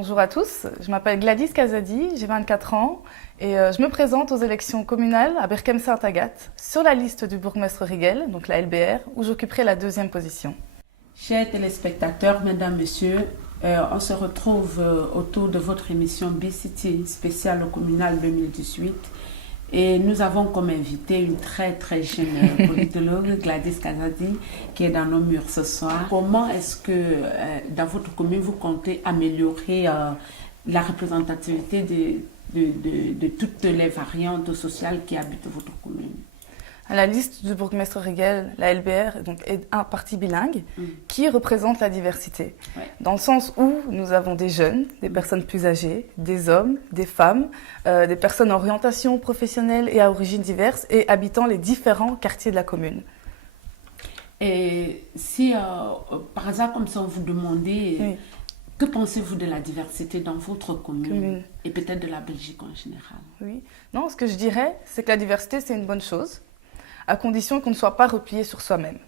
Bonjour à tous, je m'appelle Gladys Kazadi, j'ai 24 ans et je me présente aux élections communales à Berkem-Saint-Agathe sur la liste du bourgmestre Rigel, donc la LBR, où j'occuperai la 2e position. Chers téléspectateurs, mesdames, messieurs, on se retrouve autour de votre émission B-City spéciale communale 2018 et nous avons comme invité une très jeune politologue, Gladys Kazadi, qui est dans nos murs ce soir. Comment est-ce que dans votre commune vous comptez améliorer la représentativité de toutes les variantes sociales qui habitent votre commune? À la liste du bourgmestre Rigel, la LBR donc, est un parti bilingue qui représente la diversité. Ouais. Dans le sens où nous avons des jeunes, des personnes plus âgées, des hommes, des femmes, des personnes en orientation professionnelle et à origines diverses et habitant les différents quartiers de la commune. Et si par hasard comme ça on vous demandait oui. Que pensez-vous de la diversité dans votre commune et peut-être de la Belgique en général? Oui. Non, ce que je dirais, c'est que la diversité c'est une bonne chose, à condition qu'on ne soit pas replié sur soi-même.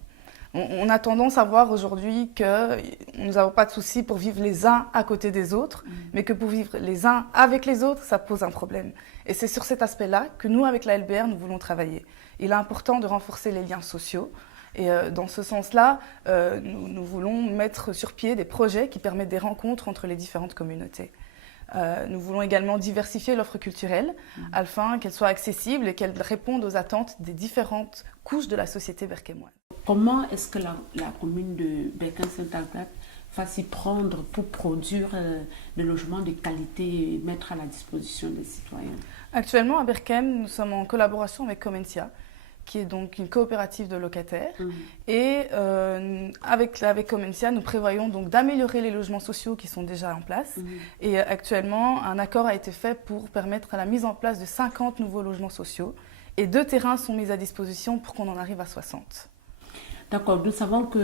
On a tendance à voir aujourd'hui que nous n'avons pas de soucis pour vivre les uns à côté des autres, mais que pour vivre les uns avec les autres, ça pose un problème. Et c'est sur cet aspect-là que nous, avec la LBR, nous voulons travailler. Il est important de renforcer les liens sociaux. Et dans ce sens-là, nous voulons mettre sur pied des projets qui permettent des rencontres entre les différentes communautés. Nous voulons également diversifier l'offre culturelle afin qu'elle soit accessible et qu'elle réponde aux attentes des différentes couches de la société berkemoise. Comment est-ce que la commune de Berkem-Saint-Agathe va s'y prendre pour produire des logements de qualité et mettre à la disposition des citoyens? Actuellement, à Berkem, nous sommes en collaboration avec Comencia, qui est donc une coopérative de locataires. Et avec Comencia, nous prévoyons donc d'améliorer les logements sociaux qui sont déjà en place. Et actuellement, un accord a été fait pour permettre la mise en place de 50 nouveaux logements sociaux. Et 2 terrains sont mis à disposition pour qu'on en arrive à 60. D'accord, nous savons que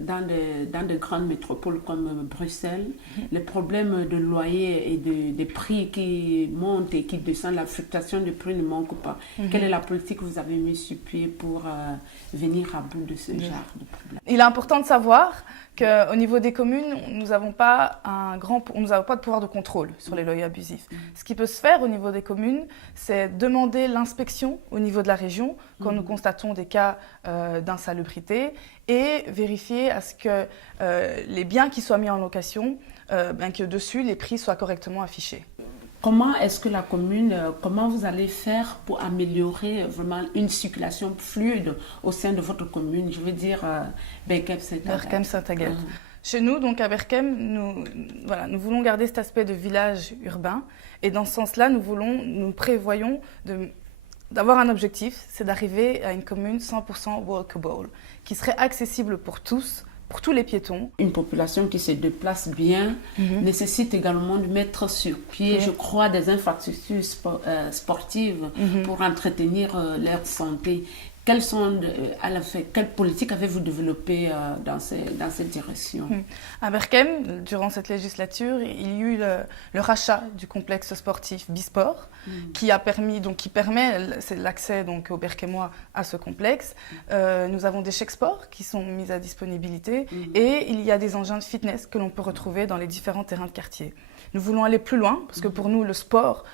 dans de grandes métropoles comme Bruxelles, les problèmes de loyer et des prix qui montent et qui descendent, la fluctuation des prix ne manque pas. Quelle est la politique que vous avez mise sur pied pour venir à bout de ce genre de problème? Il est important de savoir qu'au niveau des communes, nous n'avons pas de pouvoir de contrôle sur les loyers abusifs. Ce qui peut se faire au niveau des communes, c'est demander l'inspection au niveau de la région quand nous constatons des cas d'insalubrité et vérifier à ce que les biens qui soient mis en location, que dessus les prix soient correctement affichés. Comment est-ce que la commune, comment vous allez faire pour améliorer vraiment une circulation fluide au sein de votre commune? Je veux dire, Berkem-Saint-Agathe. Chez nous, donc à Berkem, nous voulons garder cet aspect de village urbain. Et dans ce sens-là, nous prévoyons d'avoir un objectif, c'est d'arriver à une commune 100% walkable, qui serait accessible pour tous les piétons. Une population qui se déplace bien nécessite également de mettre sur pied, je crois, des infrastructures sportives pour entretenir leur santé. Quelle politique avez-vous développée dans cette direction? À Berkem, durant cette législature, il y a eu le rachat du complexe sportif Bisport, qui permet l'accès aux Berkemois à ce complexe. Nous avons des chèques sport qui sont mis à disponibilité et il y a des engins de fitness que l'on peut retrouver dans les différents terrains de quartier. Nous voulons aller plus loin parce que pour nous, le sport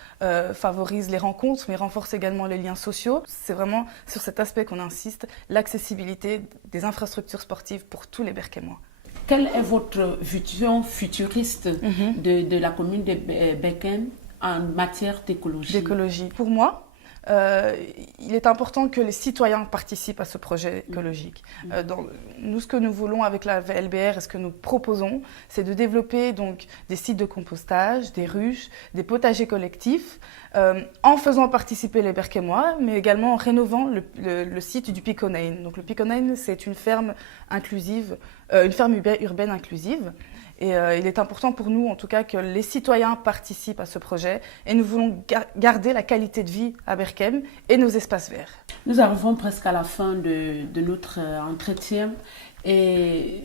favorise les rencontres mais renforce également les liens sociaux. C'est vraiment sur cet aspect qu'on insiste, l'accessibilité des infrastructures sportives pour tous les Berkemois. Quelle est votre vision futuriste de la commune de Berkem en matière d'écologie? Pour moi, il est important que les citoyens participent à ce projet écologique. Nous, ce que nous voulons avec la LBR et ce que nous proposons, c'est de développer donc des sites de compostage, des ruches, des potagers collectifs, en faisant participer les Berkemois, mais également en rénovant le site du Piconein. Donc le Piconein, c'est une ferme inclusive, une ferme urbaine inclusive. Et il est important pour nous, en tout cas, que les citoyens participent à ce projet. Et nous voulons garder la qualité de vie à Berkem et nos espaces verts. Nous arrivons presque à la fin de notre entretien. Et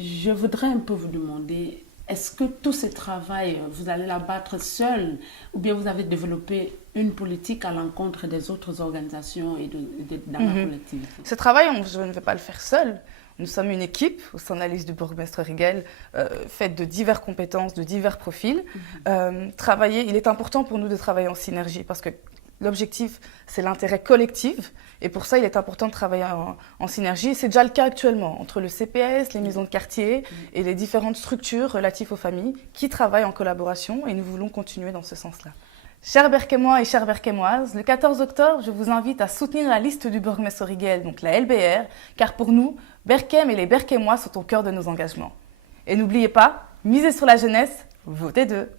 je voudrais un peu vous demander, est-ce que tout ce travail, vous allez l'abattre seul? Ou bien vous avez développé une politique à l'encontre des autres organisations et dans la collectivité? Ce travail, je ne vais pas le faire seul. Nous sommes une équipe au sein de la liste du bourgmestre Rigel, faite de diverses compétences, de divers profils. Il est important pour nous de travailler en synergie parce que l'objectif, c'est l'intérêt collectif. Et pour ça, il est important de travailler en synergie. C'est déjà le cas actuellement entre le CPS, les maisons de quartier et les différentes structures relatives aux familles qui travaillent en collaboration. Et nous voulons continuer dans ce sens-là. Chers Berquémois et chères Berquémoises, le 14 octobre, je vous invite à soutenir la liste du bourgmestre Rigel, donc la LBR, car pour nous, Berquem et les Berquémois sont au cœur de nos engagements. Et n'oubliez pas, misez sur la jeunesse, votez 2.